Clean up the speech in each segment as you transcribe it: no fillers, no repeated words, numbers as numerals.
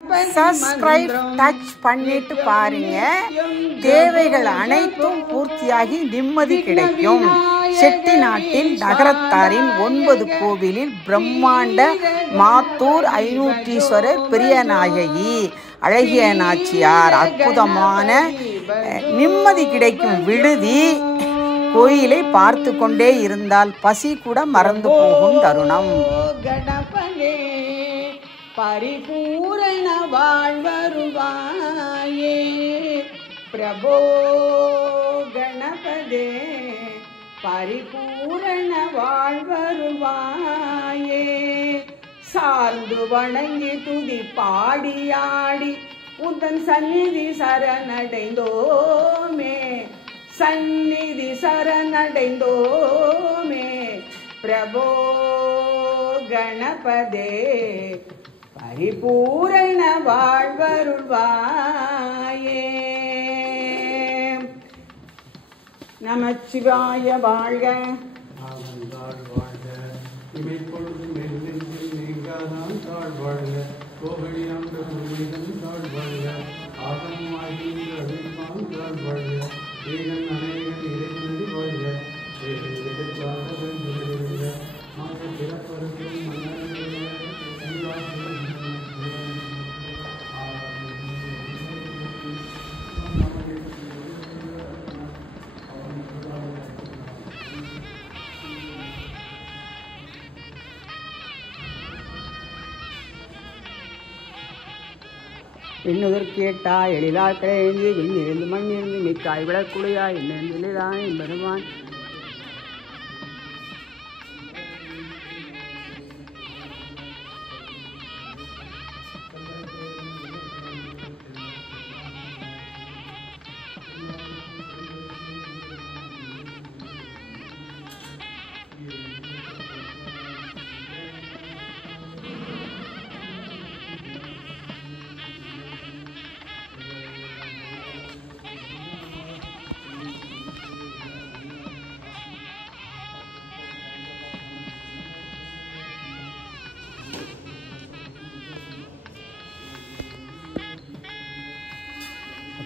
Subscribe touch பண்ணிட்டு பாருங்க. தேவைகள் அனைத்தும் பூர்த்தியாகி நிம்மதி கிடைக்கும். செட்டிநாட்டில் நகரத்தாரின் 9 கோவிலில் பிரம்மாண்ட மாத்தூர் ஐநூற்றீஸ்வரர், பெரியநாயகி, அழகிய நாச்சியார், அற்புதமான நிம்மதி கிடைக்கும் விடுதி. கோயிலை பார்த்து கொண்டே இருந்தால் பசி கூட மறந்து போகும் தருணம். கணபனே பரிபூரண வாழ்வருவாயே, பிரபோ கணபதே பரிபூரண வாழ்வருவாயே. சார்ந்து வணங்கி துதி பாடியாடி உந்தன் சந்நிதி சரணடைந்தோமே, சந்நிதி சரணடைந்தோமே. பிரபோ கணபதே பரிபூரண வாழ்வருள்வாயே. நமச்சிவாய வாழ்க. எண்ணுதற்கேட்டா எழிலால் கிளைந்து விண்ணிருந்து மண்ணிருந்து மிக்காய் விளக்குடையாய் என்னிலிராய் பெருமான்.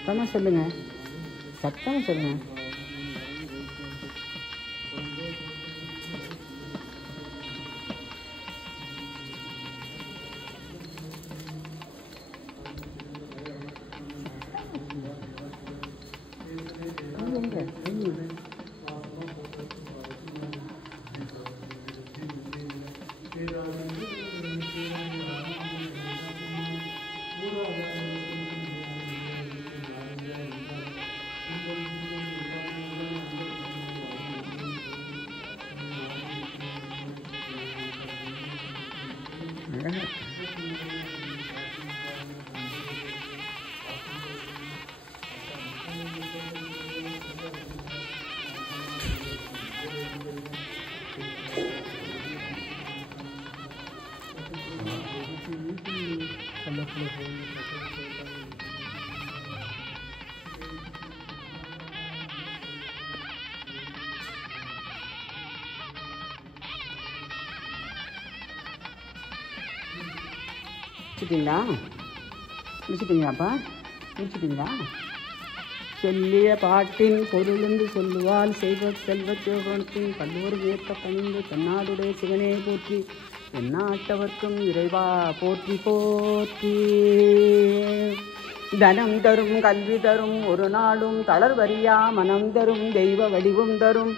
சத்தமாக சொல்லுங்க, சத்தமாக சொல்லுங்க. முடிச்சிட்டிங்களா? முடிச்சிட்டிங்களாப்பா? முடிச்சிட்டிங்களா? சொல்லிய பாட்டின் பொருளென்று சொல்லுவாள் செல்வச்சோகத்தின் பல்லோர் ஏற்க பணிந்து தன்னாடுடைய சிவனே போற்றி, எந்நாட்டவர்க்கும் இறைவா போற்றி போற்றி. தனம் தரும் கல்வி தரும் ஒரு நாளும் தளர்வறியா மனம் தரும் தெய்வ வடிவும் தரும்,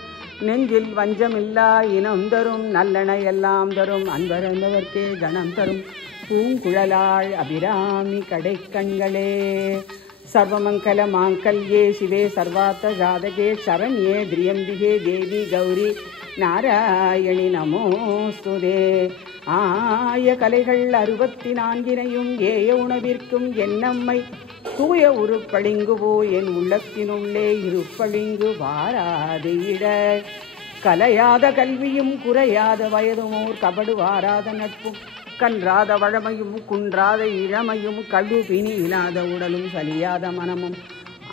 நெஞ்சில் வஞ்சமில்லா இனம் தரும் நல்லென எல்லாம் தரும், அன்பரந்தவர்க்கே கணம் தரும் பூங்குழலாள் அபிராமி கடைக்கண்களே. சர்வமங்கல மாங்கல்யே சிவே சர்வார்த்த ஜாதகே சரண்யே திரியம்பிகே தேவி கௌரி நாராயணி நமோஸ்துதே. ஆய கலைகள் 64 ஏய உணவிற்கும் என்னம்மை தூய உருப்பளிங்குவோ என் உள்ளத்தினுள்ளே இருப்பளிங்கு வாராது இட. கலையாத கல்வியும் குறையாத வயதுமோர் கபடு வாராத நட்பும் கன்றாத வழமையும் குன்றாத இளமையும் கழுபினி இல்லாத உடலும் சலியாத மனமும்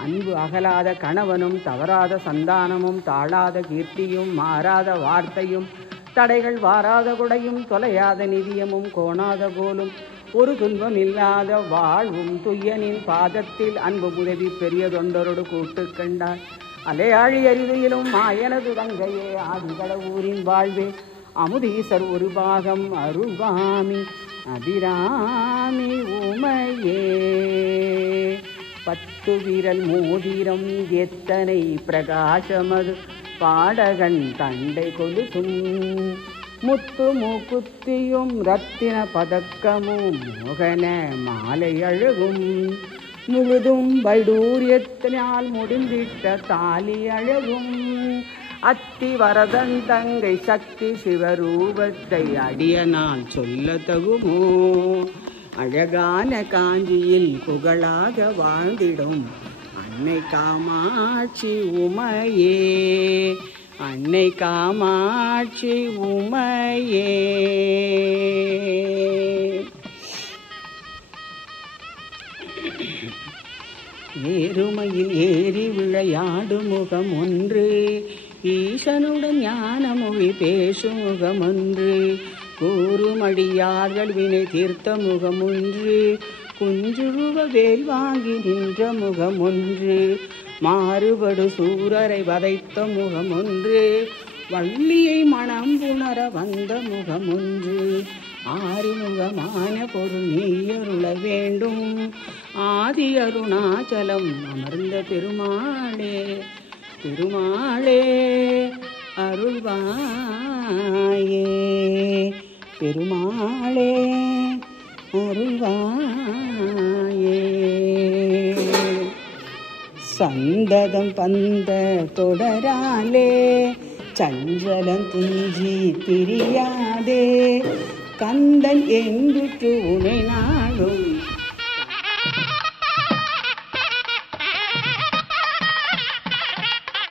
அன்பு அகலாத கணவனும் தவறாத சந்தானமும் தாழாத கீர்த்தியும் மாறாத வார்த்தையும் தடைகள் வாராத குடையும் தொலையாத நிதியமும் கோணாத கோலும் ஒரு துன்பம் இல்லாத வாழ்வும் துய்யனின் பாதத்தில் அன்பு உதவி பெரிய தொண்டரோடு கூட்டு கண்டார். அலையாழி அருவியிலும் மாயனது தங்கையே ஆதிகட ஊரின் வாழ்வே அமுதீசர் ஒரு பாகம் அருள்வாமி அபிராமி உமையே. 10 விரல் மோதிரம் எத்தனை பிரகாசமது பாடகன் தண்டை கொலுசும் முத்து மூக்குத்தியும் ரத்தின பதக்கமும் மோகன மாலை அழகும் முழுதும் வைடூரியத்தினால் முடிந்திட்ட தாலி அழகும் அத்தி வரதன் தங்கை சக்தி சிவரூபத்தை அடியனால் சொல்ல தகுமோ. அழகான காஞ்சியில் புகழாக வாழ்ந்திடும் அன்னை காமாட்சி உமையே அன்னை காமாட்சி உமையே. ஏறுமையில் ஏறி விளையாடும் முகம் ஒன்று ஈசனுடன் ஞான மொழி பேசும் முகம் ஒன்று கூறுமடியார்கள் வினை தீர்த்த முகம் ஒன்று குஞ்சுருவ வேல் வாங்கி நின்ற முகம் ஒன்று மாறுபடு சூரரை வதைத்த முகம் ஒன்று வள்ளியை மனம் புணர வந்த முகம் ஒன்று ஆறுமுகமான பொருள் நீயருள வேண்டும் ஆதி அருணாச்சலம் அமர்ந்த பெருமாளே பெருமாளே அருள்வாயே பெருமாளே அருள்வாயே. சந்ததம் பந்த தொடராலே சஞ்சலம் துஞ்சி திரியாதே கந்தன் எங்குற்று உனை நாடும்